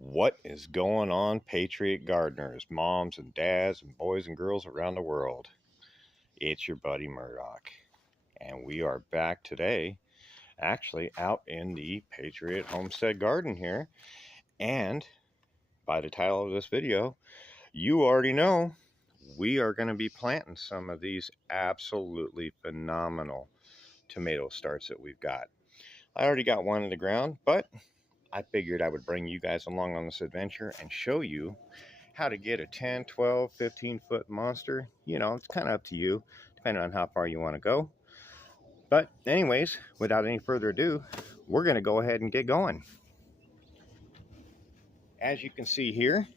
What is going on, Patriot gardeners, moms and dads, and boys and girls around the world? It's your buddy Murdock, and we are back today, actually out in the Patriot Homestead Garden here. And by the title of this video, you already know we are going to be planting some of these absolutely phenomenal tomato starts that we've got. I already got one in the ground, but I figured I would bring you guys along on this adventure and show you how to get a 10, 12, 15-foot monster. You know, it's kind of up to you, depending on how far you want to go. But anyways, without any further ado, we're going to go ahead and get going. As you can see here,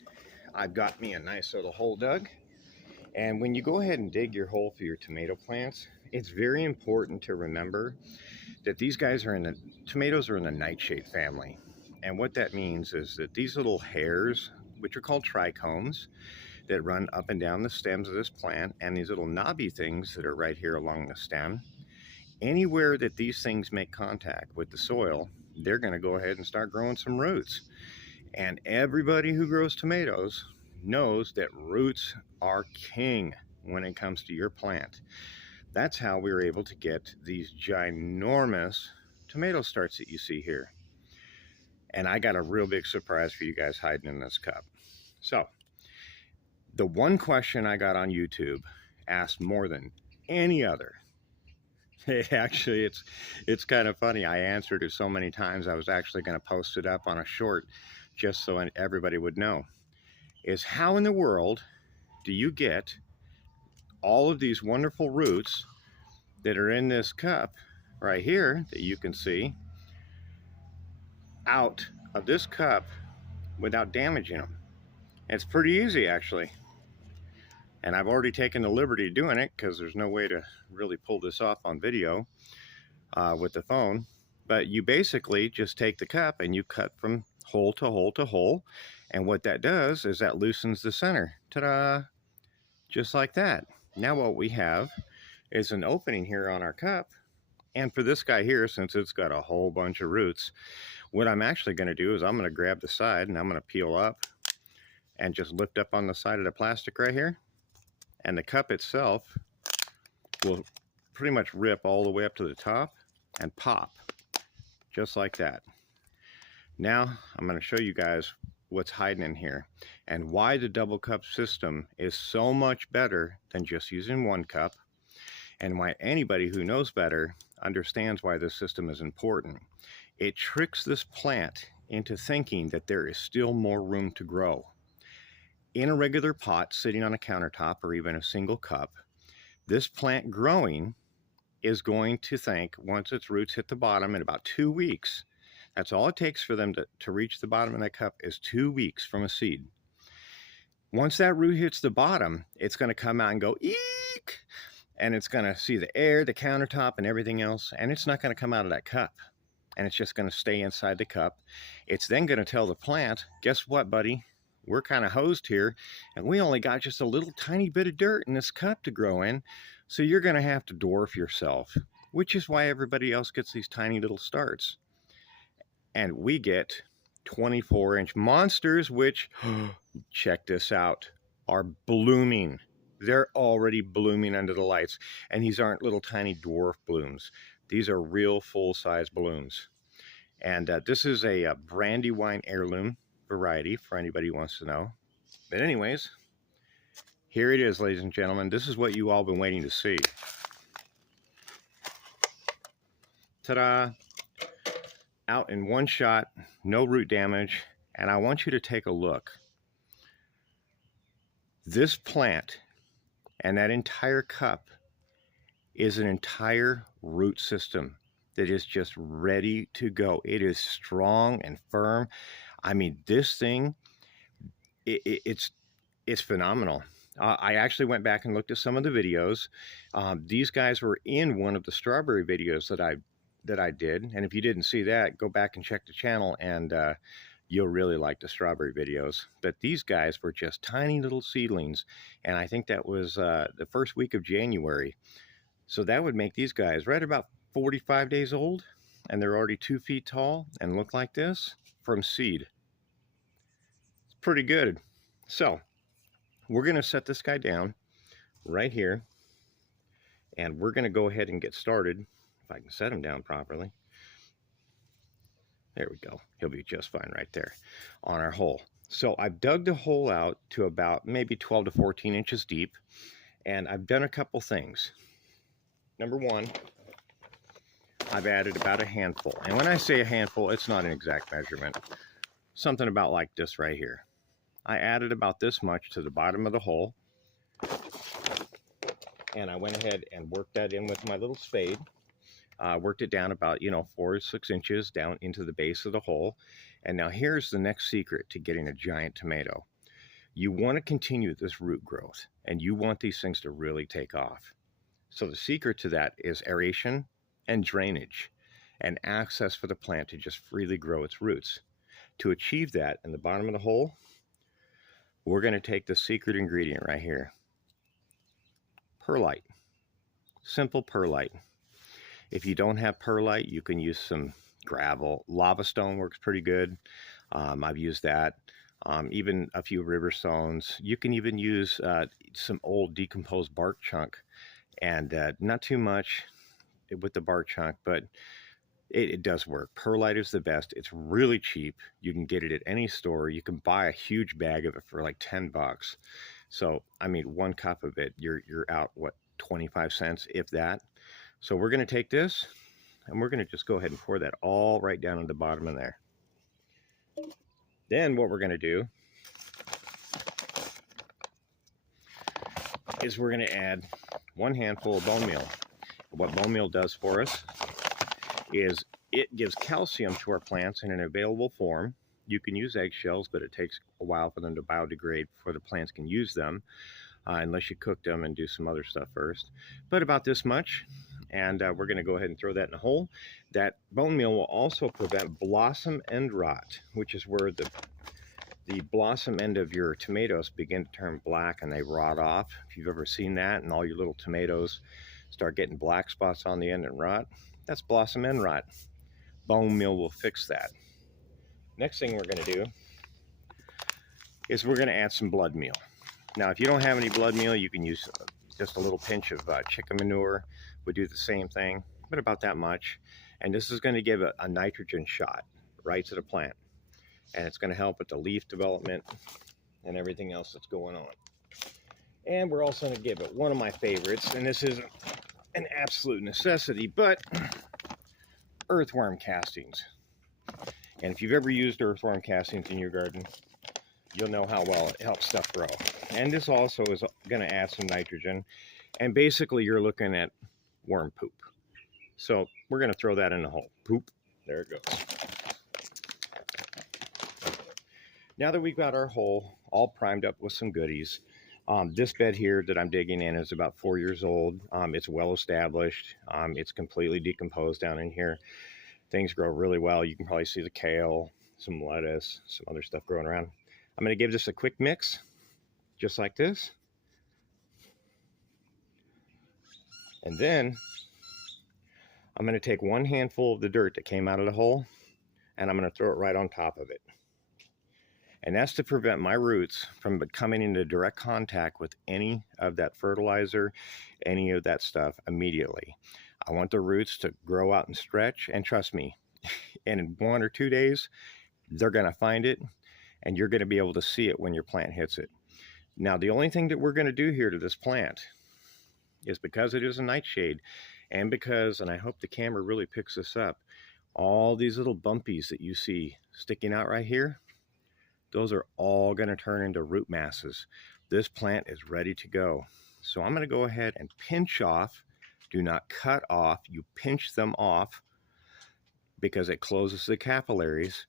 I've got me a nice little hole dug. And when you go ahead and dig your hole for your tomato plants, it's very important to remember that these guys are tomatoes are in the nightshade family. And what that means is that these little hairs, which are called trichomes, that run up and down the stems of this plant, and these little knobby things that are right here along the stem, anywhere that these things make contact with the soil, they're going to go ahead and start growing some roots. And everybody who grows tomatoes knows that roots are king when it comes to your plant. That's how we were able to get these ginormous tomato starts that you see here. And I got a real big surprise for you guys hiding in this cup. So, the one question I got on YouTube asked more than any other. Actually, it's kind of funny. I answered it so many times I was actually going to post it up on a short just so everybody would know. Is how in the world do you get all of these wonderful roots that are in this cup right here that you can see out of this cup without damaging them? It's pretty easy, actually. And I've already taken the liberty of doing it because there's no way to really pull this off on video with the phone. But you basically just take the cup and you cut from hole to hole to hole. And what that does is that loosens the center. Ta-da! Just like that. Now what we have is an opening here on our cup. And for this guy here, since it's got a whole bunch of roots, what I'm actually going to do is I'm going to grab the side and I'm going to peel up and just lift up on the side of the plastic right here. And the cup itself will pretty much rip all the way up to the top and pop, just like that. Now, I'm going to show you guys what's hiding in here and why the double cup system is so much better than just using one cup, and why anybody who knows better understands why this system is important. It tricks this plant into thinking that there is still more room to grow. In a regular pot sitting on a countertop or even a single cup, this plant growing is going to think, once its roots hit the bottom in about 2 weeks, that's all it takes for them to reach the bottom of that cup is 2 weeks from a seed. Once that root hits the bottom, it's going to come out and go, eek! And it's going to see the air, the countertop, and everything else, and it's not going to come out of that cup. And it's just going to stay inside the cup. It's then going to tell the plant, guess what, buddy? We're kind of hosed here, and we only got just a little tiny bit of dirt in this cup to grow in, so you're going to have to dwarf yourself, which is why everybody else gets these tiny little starts. And we get 24-inch monsters, which, check this out, are blooming. They're already blooming under the lights, and these aren't little tiny dwarf blooms. These are real full-size blooms. And this is a Brandywine heirloom variety for anybody who wants to know. But anyways, here it is, ladies and gentlemen. This is what you all been waiting to see. Ta-da! Out in one shot, no root damage, and I want you to take a look. This plant and that entire cup is an entire root system that is just ready to go. It is strong and firm. I mean, this thing, it's phenomenal. I actually went back and looked at some of the videos. These guys were in one of the strawberry videos that I did. And if you didn't see that, go back and check the channel, and you'll really like the strawberry videos. But these guys were just tiny little seedlings. And I think that was the first week of January. So that would make these guys right about 45 days old. And they're already 2 feet tall and look like this from seed. pretty good. So we're going to set this guy down right here, and we're going to go ahead and get started. If I can set him down properly. There we go. He'll be just fine right there on our hole. So I've dug the hole out to about maybe 12 to 14 inches deep, and I've done a couple things. Number one, I've added about a handful. And when I say a handful, it's not an exact measurement. Something about like this right here. I added about this much to the bottom of the hole, and I went ahead and worked that in with my little spade. Worked it down about, 4 to 6 inches down into the base of the hole. And now here's the next secret to getting a giant tomato. You want to continue this root growth, and you want these things to really take off. So the secret to that is aeration and drainage and access for the plant to just freely grow its roots. To achieve that in the bottom of the hole, we're going to take the secret ingredient right here. Perlite. Simple perlite. If you don't have perlite, you can use some gravel. Lava stone works pretty good. I've used that. Even a few river stones. You can even use some old decomposed bark chunk, and not too much with the bark chunk, but it does work. Perlite is the best. It's really cheap. You can get it at any store. You can buy a huge bag of it for like 10 bucks. So, I mean, 1 cup of it, you're out, what, 25 cents, if that. So we're going to take this, and we're going to just go ahead and pour that all right down on the bottom of there. Then what we're going to do is we're going to add 1 handful of bone meal. What bone meal does for us is it gives calcium to our plants in an available form. You can use eggshells, but it takes a while for them to biodegrade before the plants can use them, unless you cook them and do some other stuff first. But about this much. And we're going to go ahead and throw that in a hole. That bone meal will also prevent blossom end rot, which is where the blossom end of your tomatoes begin to turn black and they rot off. If you've ever seen that, and all your little tomatoes start getting black spots on the end and rot, that's blossom end rot. Bone meal will fix that. Next thing we're going to do is we're going to add some blood meal. Now, if you don't have any blood meal, you can use just a little pinch of chicken manure. Would do the same thing, but about that much. And this is going to give a nitrogen shot right to the plant. And it's going to help with the leaf development and everything else that's going on. And we're also going to give it one of my favorites, and this isn't an absolute necessity, but earthworm castings. And if you've ever used earthworm castings in your garden, you'll know how well it helps stuff grow. And this also is going to add some nitrogen. And basically you're looking at worm poop. So we're going to throw that in the hole. Poop. There it goes. Now that we've got our hole all primed up with some goodies, this bed here that I'm digging in is about 4 years old. It's well established. It's completely decomposed down in here. Things grow really well. You can probably see the kale, some lettuce, some other stuff growing around. I'm going to give this a quick mix, just like this. And then I'm going to take 1 handful of the dirt that came out of the hole, and I'm going to throw it right on top of it. And that's to prevent my roots from coming into direct contact with any of that fertilizer, any of that stuff immediately. I want the roots to grow out and stretch, and trust me, in 1 or 2 days, they're going to find it, and you're going to be able to see it when your plant hits it. Now, the only thing that we're going to do here to this plant is, because it is a nightshade, and because, and I hope the camera really picks this up, all these little bumpies that you see sticking out right here, those are all going to turn into root masses. This plant is ready to go. So I'm going to go ahead and pinch off. Do not cut off. You pinch them off because it closes the capillaries.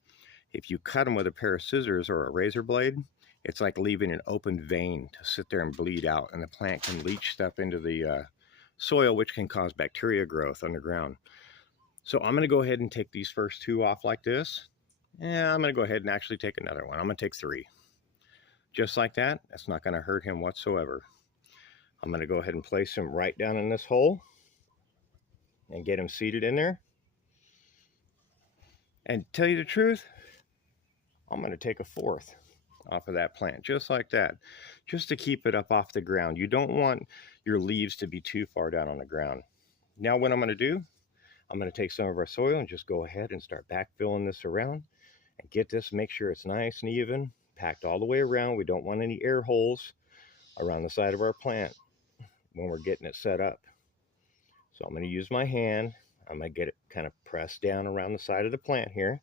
If you cut them with a pair of scissors or a razor blade, it's like leaving an open vein to sit there and bleed out, and the plant can leach stuff into the soil, which can cause bacteria growth underground. So I'm going to go ahead and take these first 2 off like this. Yeah, I'm going to go ahead and actually take another one. I'm going to take 3. Just like that. That's not going to hurt him whatsoever. I'm going to go ahead and place him right down in this hole and get him seated in there. And to tell you the truth, I'm going to take a 4th. off of that plant, just like that, just to keep it up off the ground. You don't want your leaves to be too far down on the ground. Now what I'm going to do, I'm going to take some of our soil and just go ahead and start backfilling this around and get this, make sure it's nice and even, packed all the way around. We don't want any air holes around the side of our plant when we're getting it set up. So I'm going to use my hand. I'm going to get it kind of pressed down around the side of the plant here.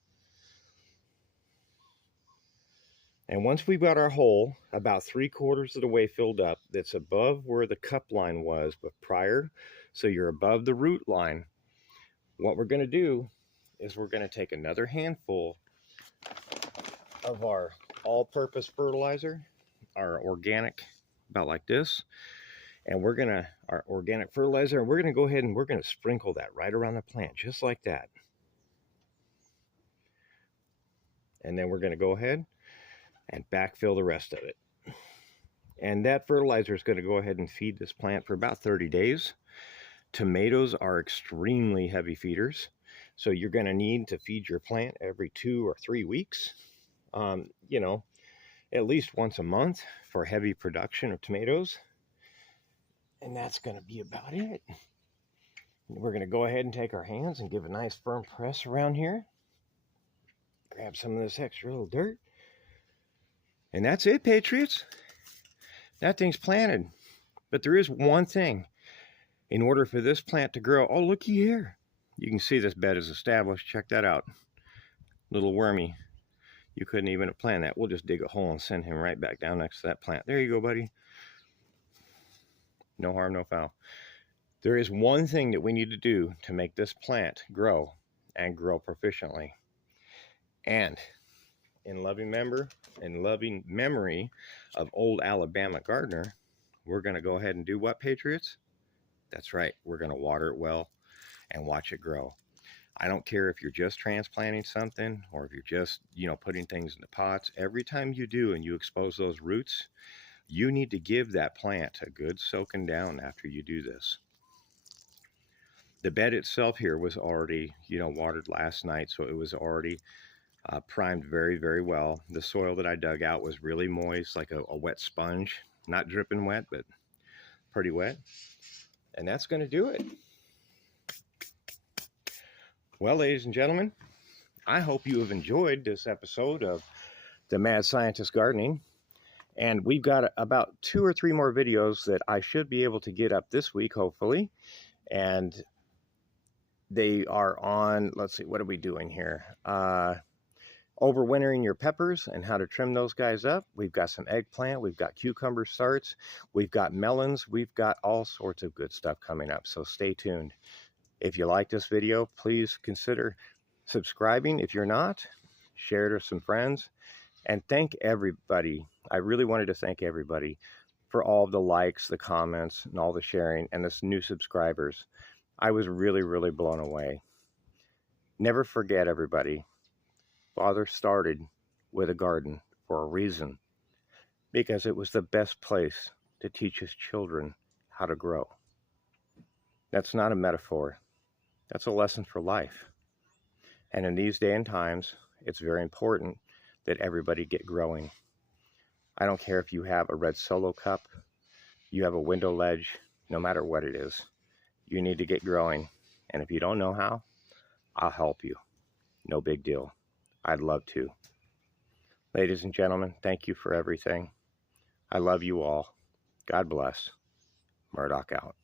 And once we've got our hole about 3/4 of the way filled up, that's above where the cup line was, but prior, so you're above the root line, what we're going to do is we're going to take another handful of our all-purpose fertilizer, our organic, about like this, and we're going to, our organic fertilizer, and we're going to go ahead and we're going to sprinkle that right around the plant, just like that. And then we're going to go ahead and backfill the rest of it. And that fertilizer is going to go ahead and feed this plant for about 30 days. Tomatoes are extremely heavy feeders, so you're going to need to feed your plant every 2 or 3 weeks. You know, at least once a month for heavy production of tomatoes. And that's going to be about it. We're going to go ahead and take our hands and give a nice firm press around here. Grab some of this extra little dirt. And that's it, Patriots. That thing's planted. But there is one thing. In order for this plant to grow, oh, looky here. You can see this bed is established. Check that out. Little wormy. You couldn't even have planned that. We'll just dig a hole and send him right back down next to that plant. There you go, buddy. No harm, no foul. There is one thing that we need to do to make this plant grow and grow proficiently. And in loving memory of old Alabama gardener, we're going to go ahead and do what, Patriots? That's right. We're going to water it well and watch it grow. I don't care if you're just transplanting something or if you're just, putting things in the pots. Every time you do and you expose those roots, you need to give that plant a good soaking down after you do this. The bed itself here was already, watered last night, so it was already primed very, very well. The soil that I dug out was really moist, like a wet sponge. Not dripping wet, but pretty wet. And that's going to do it. Well, ladies and gentlemen, I hope you have enjoyed this episode of The Mad Scientist Gardening. And we've got about 2 or 3 more videos that I should be able to get up this week, hopefully. And they are on, let's see, what are we doing here? Overwintering your peppers and how to trim those guys up. We've got some eggplant. We've got cucumber starts. We've got melons. We've got all sorts of good stuff coming up. So stay tuned. If you like this video, please consider subscribing. If you're not, share it with some friends. And thank everybody. I really wanted to thank everybody for all the likes, the comments, and all the sharing, and the new subscribers. I was really, really blown away. Never forget, everybody, Father started with a garden for a reason, because it was the best place to teach his children how to grow. That's not a metaphor. That's a lesson for life. And in these day and times, it's very important that everybody get growing. I don't care if you have a red solo cup, you have a window ledge, no matter what it is, you need to get growing. And if you don't know how, I'll help you. No big deal. I'd love to. Ladies and gentlemen, thank you for everything. I love you all. God bless. Murdock out.